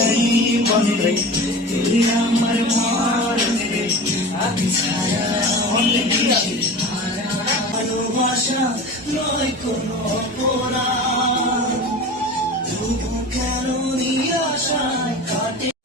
জীবন রে তুই আমার মরণ রে আগে ছাড়া অনেক বেশি ভালোবাসা নয় কোনো অপরাধ তবু কেন নিরাশায় কাটে